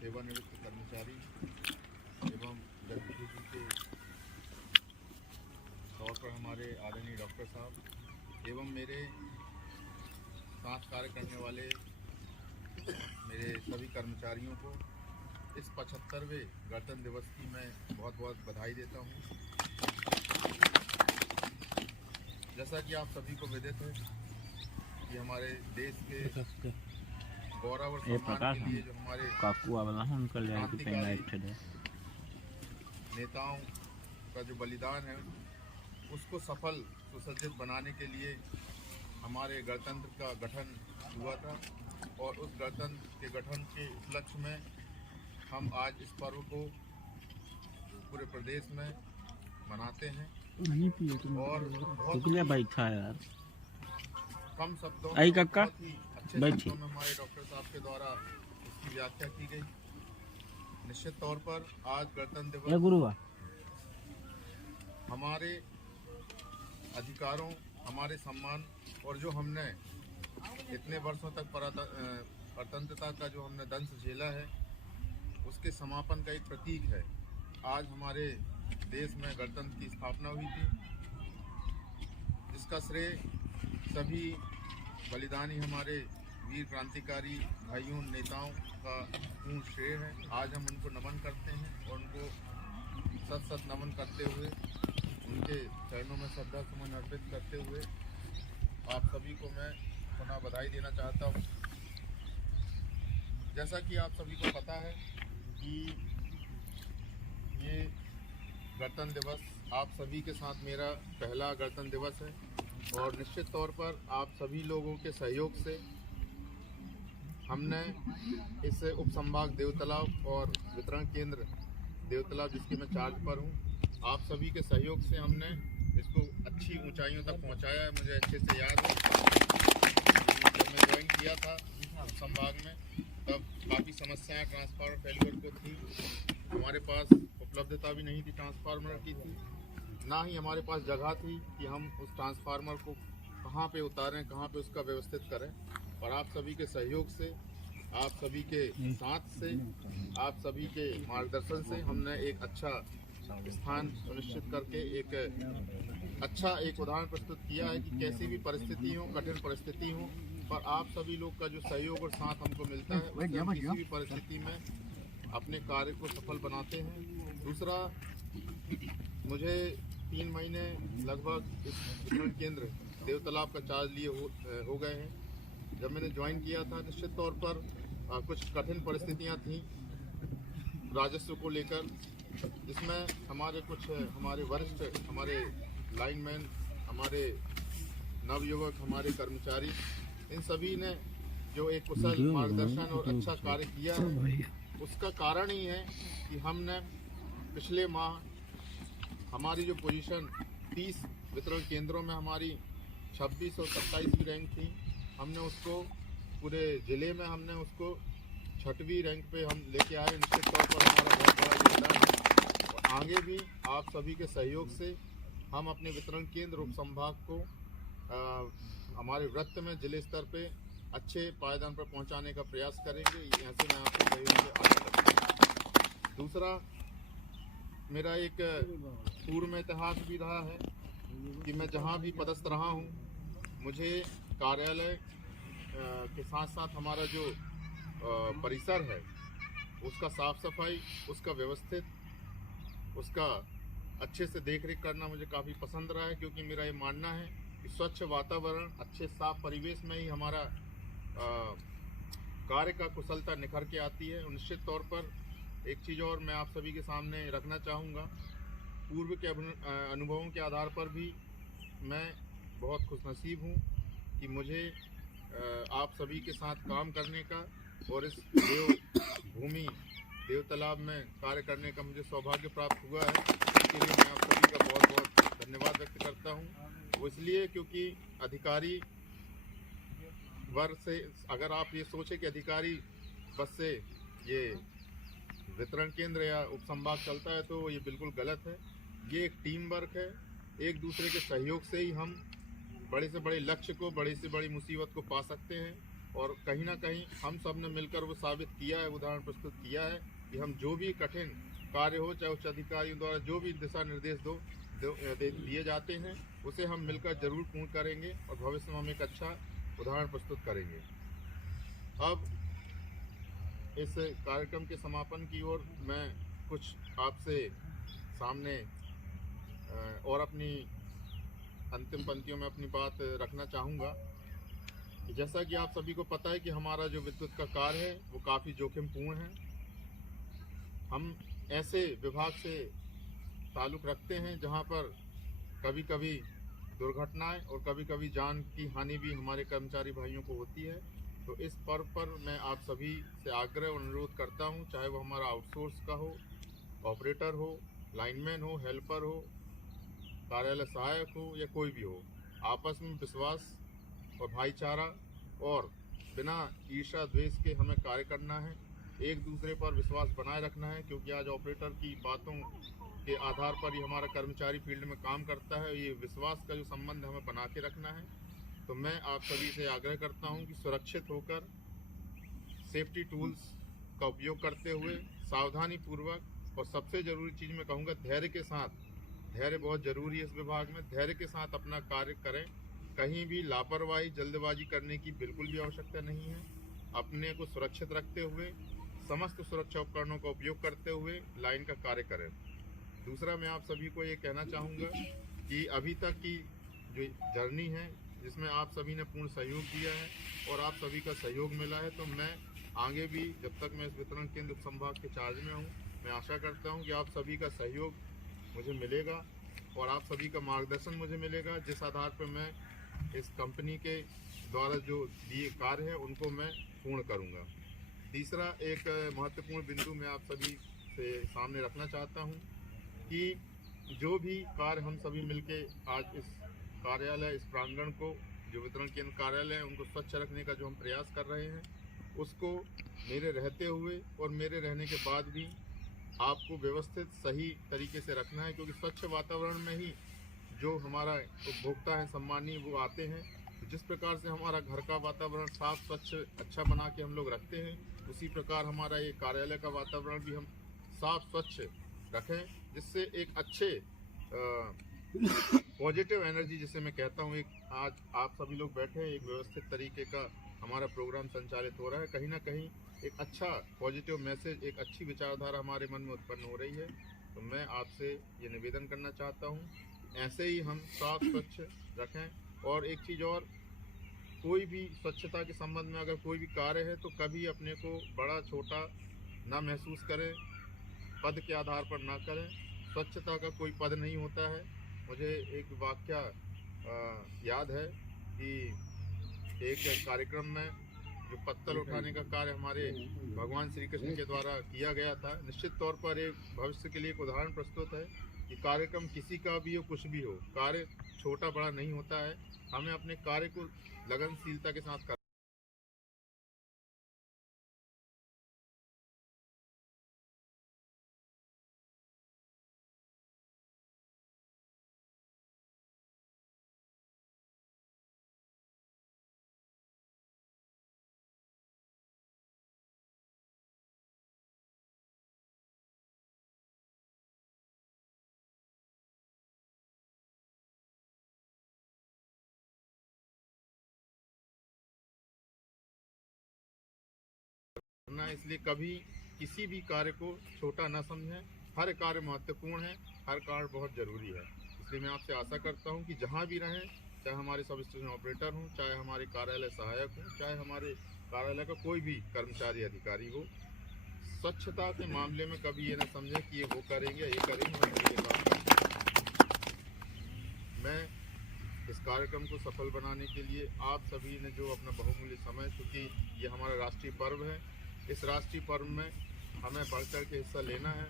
सेवानिवृत्त कर्मचारी एवं जनप्रतिनिधि के तौर पर हमारे आदरणीय डॉक्टर साहब एवं मेरे साथ कार्य करने वाले मेरे सभी कर्मचारियों को इस 75वें गणतंत्र दिवस की मैं बहुत बहुत बधाई देता हूँ। जैसा कि आप सभी को विदित है कि हमारे देश के गौरव और सम्मान के लिए जो हमारे क्रांतिकारी नेताओं का जो बलिदान है उसको सफल सुसज्जित बनाने के लिए हमारे गणतंत्र का गठन हुआ था और उस गणतंत्र के गठन के उपलक्ष्य में हम आज इस पर्व को पूरे प्रदेश में मनाते हैं और बहुत कम शब्दों में बहुत ही अच्छे शब्दों में हमारे डॉक्टर साहब के द्वारा इसकी व्याख्या की गई। निश्चित तौर पर आज गणतंत्र दिवस हमारे अधिकारों, हमारे सम्मान और जो हमने इतने वर्षों तक स्वतंत्रता का जो हमने दंश झेला है उसके समापन का एक प्रतीक है। आज हमारे देश में गणतंत्र की स्थापना हुई थी जिसका श्रेय सभी बलिदानी हमारे वीर क्रांतिकारी भाइयों नेताओं का पूर्ण श्रेय है। आज हम उनको नमन करते हैं और उनको सत नमन करते हुए उनके चरणों में श्रद्धा सुमन अर्पित करते हुए आप सभी को मैं पुनः बधाई देना चाहता हूँ। जैसा कि आप सभी को पता है कि ये गणतंत्र दिवस आप सभी के साथ मेरा पहला गणतंत्र दिवस है और निश्चित तौर पर आप सभी लोगों के सहयोग से हमने इस उपसंभाग देवतालाब और वितरण केंद्र देवतालाब जिसके मैं चार्ज पर हूँ, आप सभी के सहयोग से हमने इसको अच्छी ऊंचाइयों तक पहुँचाया है। मुझे अच्छे से याद है जब मैं ज्वाइन किया था उपसंभाग में तब काफ़ी समस्याएं ट्रांसफार्मर फेलियर को थी। हमारे पास उपलब्धता भी नहीं थी ट्रांसफार्मर की थी, ना ही हमारे पास जगह थी कि हम उस ट्रांसफार्मर को कहाँ पे उतारें, कहाँ पे उसका व्यवस्थित करें। और आप सभी के सहयोग से, आप सभी के साथ से, आप सभी के मार्गदर्शन से हमने एक अच्छा स्थान सुनिश्चित करके एक अच्छा उदाहरण प्रस्तुत किया है कि कैसी भी परिस्थिति हो, कठिन परिस्थिति हो, पर आप सभी लोग का जो सहयोग और साथ हमको मिलता है उससे हम किसी भी परिस्थिति में अपने कार्य को सफल बनाते हैं। दूसरा, मुझे 3 महीने लगभग इस वितरण केंद्र देवतालाब का चार्ज लिए हो गए हैं। जब मैंने ज्वाइन किया था निश्चित तौर पर कुछ कठिन परिस्थितियां थीं राजस्व को लेकर, जिसमें हमारे वरिष्ठ, हमारे लाइनमैन, हमारे नवयुवक, हमारे कर्मचारी, इन सभी ने जो एक कुशल मार्गदर्शन और अच्छा कार्य किया है उसका कारण ही है कि हमने पिछले माह हमारी जो पोजीशन 30 वितरण केंद्रों में हमारी 26 और 27वीं रैंक थी, हमने उसको पूरे ज़िले में हमने उसको 6वीं रैंक पे हम लेके आए। निश्चित तौर पर हमारा बहुत बड़ा योगदान है और आगे भी आप सभी के सहयोग से हम अपने वितरण केंद्र उपसंभाग को हमारे वृत्त में ज़िले स्तर पे अच्छे पायदान पर पहुंचाने का प्रयास करेंगे। यहाँ से मैं आपसे सहयोग से आशा करता हूँ। दूसरा, मेरा एक पूर्व में इतिहास भी रहा है कि मैं जहाँ भी पदस्थ रहा हूँ, मुझे कार्यालय के साथ साथ हमारा जो परिसर है उसका साफ सफाई, उसका व्यवस्थित, उसका अच्छे से देख रेख करना मुझे काफ़ी पसंद रहा है, क्योंकि मेरा ये मानना है कि स्वच्छ वातावरण, अच्छे साफ परिवेश में ही हमारा कार्य का कुशलता निखर के आती है। निश्चित तौर पर एक चीज़ और मैं आप सभी के सामने रखना चाहूँगा, पूर्व के अनुभवों के आधार पर भी मैं बहुत खुशनसीब हूँ कि मुझे आप सभी के साथ काम करने का और इस देवभूमि देवतालाब में कार्य करने का मुझे सौभाग्य प्राप्त हुआ है। इसके लिए मैं आप सभी का बहुत बहुत धन्यवाद व्यक्त करता हूँ। वो इसलिए क्योंकि अधिकारी वर्ग से, अगर आप ये सोचें कि अधिकारी बस से ये वितरण केंद्र या उपसंभाग चलता है तो ये बिल्कुल गलत है। ये एक टीम वर्क है, एक दूसरे के सहयोग से ही हम बड़े से बड़े लक्ष्य को, बड़ी से बड़ी मुसीबत को पा सकते हैं। और कहीं ना कहीं हम सब ने मिलकर वो साबित किया है, उदाहरण प्रस्तुत किया है कि हम जो भी कठिन कार्य हो, चाहे उच्च अधिकारियों द्वारा जो भी दिशा निर्देश दिए जाते हैं, उसे हम मिलकर जरूर पूर्ण करेंगे और भविष्य में हम एक अच्छा उदाहरण प्रस्तुत करेंगे। अब इस कार्यक्रम के समापन की ओर मैं कुछ आपसे सामने और अपनी अंतिम पंक्तियों में अपनी बात रखना चाहूँगा। जैसा कि आप सभी को पता है कि हमारा जो विद्युत का कार्य है वो काफ़ी जोखिमपूर्ण है। हम ऐसे विभाग से ताल्लुक़ रखते हैं जहां पर कभी कभी दुर्घटनाएं और कभी कभी जान की हानि भी हमारे कर्मचारी भाइयों को होती है। तो इस पर्व पर मैं आप सभी से आग्रह और अनुरोध करता हूं, चाहे वो हमारा आउटसोर्स का हो, ऑपरेटर हो, लाइनमैन हो, हेल्पर हो, कार्यालय सहायक हो या कोई भी हो, आपस में विश्वास और भाईचारा और बिना ईर्ष्या द्वेष के हमें कार्य करना है। एक दूसरे पर विश्वास बनाए रखना है, क्योंकि आज ऑपरेटर की बातों के आधार पर ही हमारा कर्मचारी फील्ड में काम करता है। ये विश्वास का जो संबंध हमें बना के रखना है। तो मैं आप सभी से आग्रह करता हूं कि सुरक्षित होकर सेफ्टी टूल्स का उपयोग करते हुए सावधानी पूर्वक और सबसे ज़रूरी चीज़ मैं कहूँगा धैर्य के साथ, धैर्य बहुत ज़रूरी है इस विभाग में, धैर्य के साथ अपना कार्य करें। कहीं भी लापरवाही, जल्दबाजी करने की बिल्कुल भी आवश्यकता नहीं है। अपने को सुरक्षित रखते हुए समस्त सुरक्षा उपकरणों का उपयोग करते हुए लाइन का कार्य करें। दूसरा, मैं आप सभी को ये कहना चाहूँगा कि अभी तक की जो जर्नी है जिसमें आप सभी ने पूर्ण सहयोग दिया है और आप सभी का सहयोग मिला है, तो मैं आगे भी जब तक मैं इस वितरण केंद्र संभाग के चार्ज में हूँ, मैं आशा करता हूँ कि आप सभी का सहयोग मुझे मिलेगा और आप सभी का मार्गदर्शन मुझे मिलेगा, जिस आधार पर मैं इस कंपनी के द्वारा जो दिए कार्य है उनको मैं पूर्ण करूँगा। तीसरा, एक महत्वपूर्ण बिंदु मैं आप सभी से सामने रखना चाहता हूँ कि जो भी कार्य हम सभी मिलके आज इस कार्यालय, इस प्रांगण को, जो वितरण केंद्र कार्यालय है, उनको स्वच्छ रखने का जो हम प्रयास कर रहे हैं, उसको मेरे रहते हुए और मेरे रहने के बाद भी आपको व्यवस्थित सही तरीके से रखना है, क्योंकि स्वच्छ वातावरण में ही जो हमारा उपभोक्ता है सम्मानीय वो आते हैं। तो जिस प्रकार से हमारा घर का वातावरण साफ स्वच्छ अच्छा बना के हम लोग रखते हैं, उसी प्रकार हमारा ये कार्यालय का वातावरण भी हम साफ स्वच्छ रखें, जिससे एक अच्छे पॉजिटिव एनर्जी, जिसे मैं कहता हूँ, एक आज आप सभी लोग बैठे हैं, एक व्यवस्थित तरीके का हमारा प्रोग्राम संचालित हो रहा है, कहीं ना कहीं एक अच्छा पॉजिटिव मैसेज, एक अच्छी विचारधारा हमारे मन में उत्पन्न हो रही है। तो मैं आपसे ये निवेदन करना चाहता हूँ, ऐसे ही हम साफ स्वच्छ रखें। और एक चीज़ और, कोई भी स्वच्छता के संबंध में अगर कोई भी कार्य है तो कभी अपने को बड़ा छोटा ना महसूस करें, पद के आधार पर ना करें। स्वच्छता का कोई पद नहीं होता है। मुझे एक वाक्य याद है कि एक कार्यक्रम में जो पत्तल उठाने का कार्य हमारे भगवान श्री कृष्ण के द्वारा किया गया था, निश्चित तौर पर एक भविष्य के लिए एक उदाहरण प्रस्तुत है कि कार्यक्रम किसी का भी हो, कुछ भी हो, कार्य छोटा बड़ा नहीं होता है। हमें अपने कार्य को लगनशीलता के साथ करना है। इसलिए कभी किसी भी कार्य को छोटा न समझें। हर कार्य महत्वपूर्ण है, हर कार्य बहुत ज़रूरी है। इसलिए मैं आपसे आशा करता हूं कि जहां भी रहें, चाहे हमारे सब स्टेशन ऑपरेटर हों, चाहे हमारे कार्यालय सहायक हों, चाहे हमारे कार्यालय का कोई भी कर्मचारी अधिकारी हो, स्वच्छता के मामले में कभी ये ना समझें कि ये वो करेंगे, ये करेंगे, हम ये काम। मैं इस कार्यक्रम को सफल बनाने के लिए आप सभी ने जो अपना बहुमूल्य समय, चूँकि ये हमारा राष्ट्रीय पर्व है, इस राष्ट्रीय पर्व में हमें बढ़ चढ़ के हिस्सा लेना है।